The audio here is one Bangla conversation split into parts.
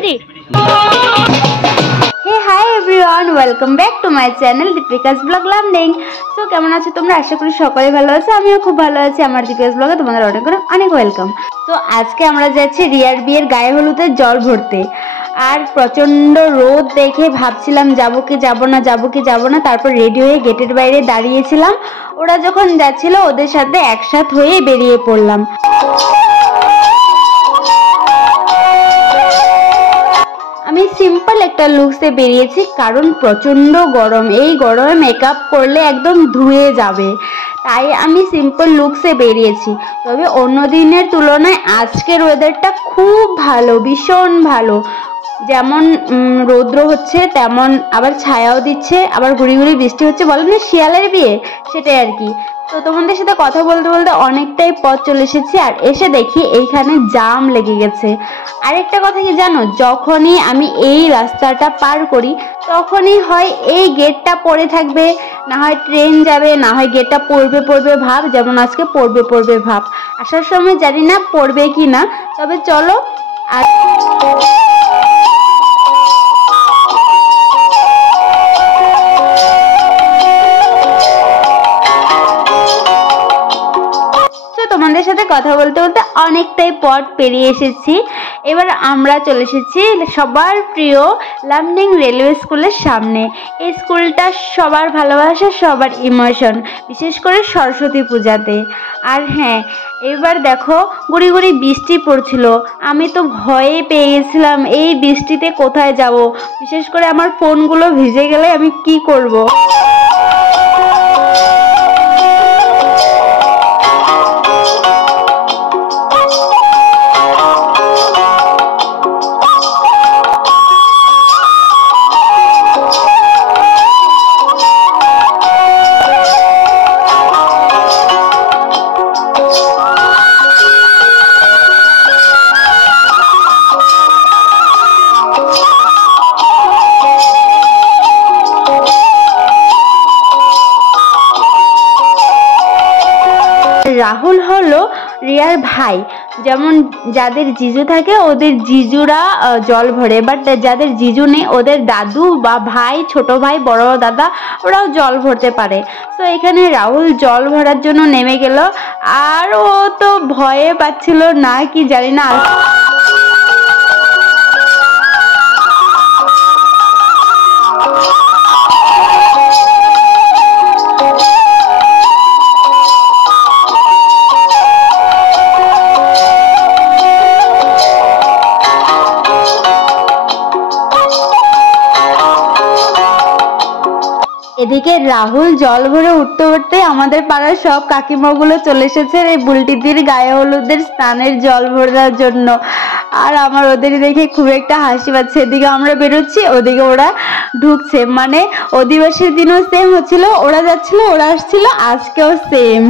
ready? Hey hi everyone, welcome back to my channel Deepika's Vlog Learning. So কেমন আছো তোমরা? আশা করি সকলে ভালো আছো, আমিও খুব ভালো আছি। আমার দীপিকাস ব্লগে তোমাদের অনেক ওয়েলকাম। তো আজকে আমরা যাচ্ছি রিয়ার বিয়ের গায়ে হলুদের জল ভরতে। আর প্রচন্ড রোদ দেখে ভাবছিলাম যাবো কি যাব না। তারপর রেডি হয়ে গেটের বাইরে দাঁড়িয়েছিলাম। ওরা যখন যাচ্ছিল ওদের সাথে একসাথ হয়ে বেরিয়ে পড়লাম। আমি সিম্পল একটা লুকসে বেরিয়েছি, কারণ প্রচন্ড গরম। এই গরমে মেকআপ করলে একদম ধুয়ে যাবে, তাই আমি সিম্পল লুকসে বেরিয়েছি। তবে অন্য দিনের তুলনায় আজকের ওয়েদারটা খুব ভালো, ভীষণ ভালো। যেমন রৌদ্র হচ্ছে তেমন আবার ছায়াও দিচ্ছে, আবার গুড়ি গুড়ি বৃষ্টি হচ্ছে। বলো না শিয়ালের বিয়ে, সেটাই আর কি। তো তোমাদের সাথে কথা বলতে বলতে অনেকটাই পথ চলে এসেছি, আর এসে দেখি এইখানে জাম লেগে গেছে। আরেকটা কথা কি জানো, যখনই আমি এই রাস্তাটা পার করি তখনই হয় এই গেটটা পড়ে থাকবে, না হয় ট্রেন যাবে, না হয় গেটটা পড়বে ভাব। যেমন আজকে পড়বে ভাব। আসার সময় জানি না পড়বে কি না, তবে চলো। আর তোমাদের সাথে কথা বলতে বলতে অনেকটাই পথ পেরিয়ে এসেছি। এবার আমরা চলে এসেছি সবার প্রিয় লামডিং রেলওয়ে স্কুলের সামনে। এই স্কুলটা সবার ভালোবাসা, সবার ইমোশন, বিশেষ করে সরস্বতী পূজাতে। আর হ্যাঁ, এবার দেখো গুড়ি গুড়ি বৃষ্টি পড়ছিল। আমি তো ভয়ে পেয়ে গেছিলাম এই বৃষ্টিতে কোথায় যাব, বিশেষ করে আমার ফোনগুলো ভিজে গেলে আমি কি করব। রাহুল হলো রিয়ার ভাই। যেমন যাদের জিজু থাকে ওদের জিজুরা জল ভরে, বাট যাদের জিজু নেই ওদের দাদু বা ভাই, ছোট ভাই, বড় দাদা ওরাও জল ভরতে পারে। তো এখানে রাহুল জল ভরার জন্য নেমে গেল, আর ও তো ভয়ে পাচ্ছিল না কি জানি না। এদিকে রাহুল জল ভরে উঠতে উঠতে আমাদের পাড়ার সব কাকিমাগুলো চলে এসেছে এই বুলটিদির গায়ে হলুদের স্নানের জল ভরার জন্য। আর আমার ওদের দেখে খুব একটা হাসি পাচ্ছে। এদিকে আমরা বেরোচ্ছি, ওদিকে ওরা ঢুকছে। মানে অধিবাসীর দিনও সেম হচ্ছিল, ওরা যাচ্ছিল ওরা আসছিল, আজকেও সেম।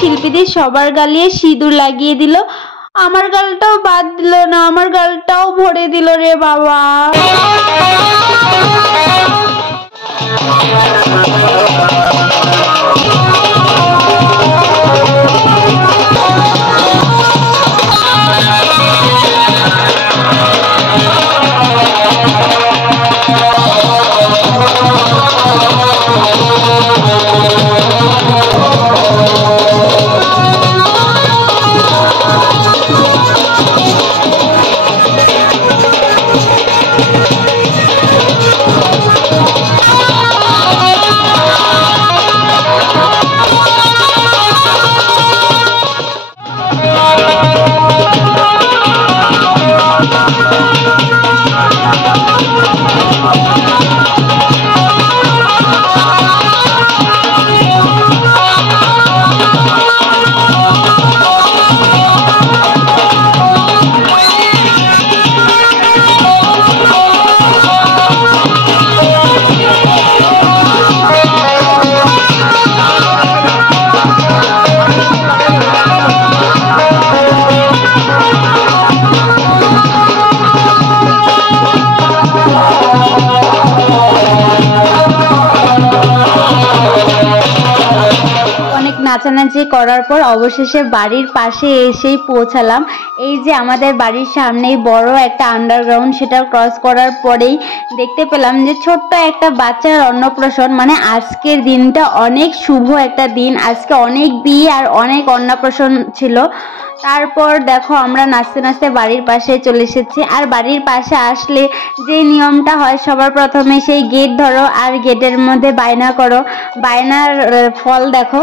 শিল্পীদের সবার গালে সিঁদুর লাগিয়ে দিল, আমার গালটাও বাদ দিল না, আমার গালটাও ভরে দিল রে বাবা। নাচানাচি করার পর অবশেষে বাড়ির পাশে এসেই পৌঁছালাম। এই যে আমাদের বাড়ির সামনেই বড় একটা আন্ডারগ্রাউন্ড, সেটা ক্রস করার পরেই দেখতে পেলাম যে ছোট্ট একটা বাচ্চার অন্নপ্রাশন। মানে আজকের দিনটা অনেক শুভ একটা দিন, আজকে অনেক বিয়ে আর অনেক অন্নপ্রাশন ছিল। তারপর দেখো আমরা নাচতে নাচতে বাড়ির পাশে চলে এসেছি। আর বাড়ির পাশে আসলে যে নিয়মটা হয়, সবার প্রথমে সেই গেট ধরো আর গেটের মধ্যে বায়না করো। বায়নার ফল দেখো।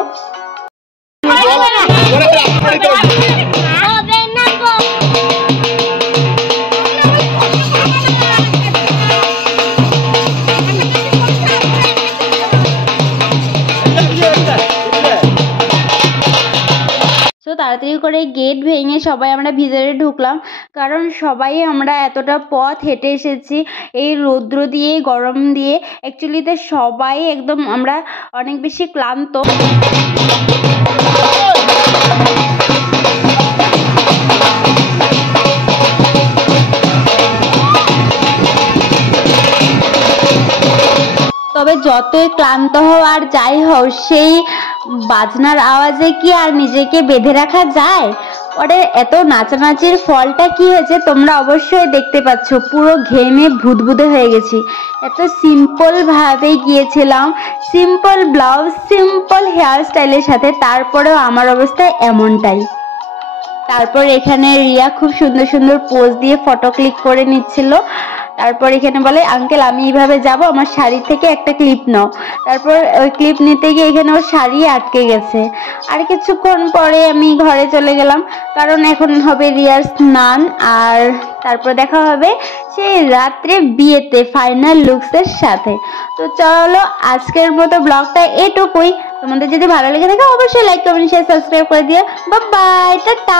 তাড়াতাড়ি করে গেট ভেঙে সবাই আমরা ভিতরে ঢুকলাম, কারণ সবাই আমরা এতটা পথ হেঁটে এসেছি এই রৌদ্র দিয়ে, গরম দিয়ে। অ্যাকচুয়ালিতে সবাই একদম আমরা অনেক বেশি ক্লান্ত। তবে যতই ক্লান্ত হও আর যাই হও, সেই বাজনার আওয়াজে কি আর নিজেকে বেঁধে রাখা যায়? পরে এত নাচানাচির ফলটা কি হয়েছে তোমরা অবশ্যই দেখতে পাচ্ছ, পুরো ঘেমে ভুদভুদে হয়ে গেছি। এত সিম্পল ভাবে গিয়েছিলাম, সিম্পল ব্লাউজ, সিম্পল হেয়ার স্টাইলের সাথে, তারপরেও আমার অবস্থা এমনটাই। তারপর এখানে রিয়া খুব সুন্দর সুন্দর পোজ দিয়ে ফটো ক্লিক করে নিচ্ছিল। তারপর এখানে বলে, আঙ্কেল আমি এইভাবে যাব, আমার শাড়ি থেকে একটা ক্লিপ নাও। তারপর ওই ক্লিপ নিতে গিয়ে এখানে ওর শাড়ি আটকে গেছে। আর কিছুক্ষণ পরে আমি ঘরে চলে গেলাম, কারণ এখন হবে রিয়ার স্নান। আর তারপর দেখা হবে সেই রাত্রে বিয়েতে ফাইনাল লুকসের সাথে। তো চলো আজকের মতো ব্লগটা এটুকুই। তোমাদের যদি ভালো লেগে থাকে অবশ্যই লাইক, কমেন্ট, শেয়ার, সাবস্ক্রাইব করে দিও। Bye bye, tata.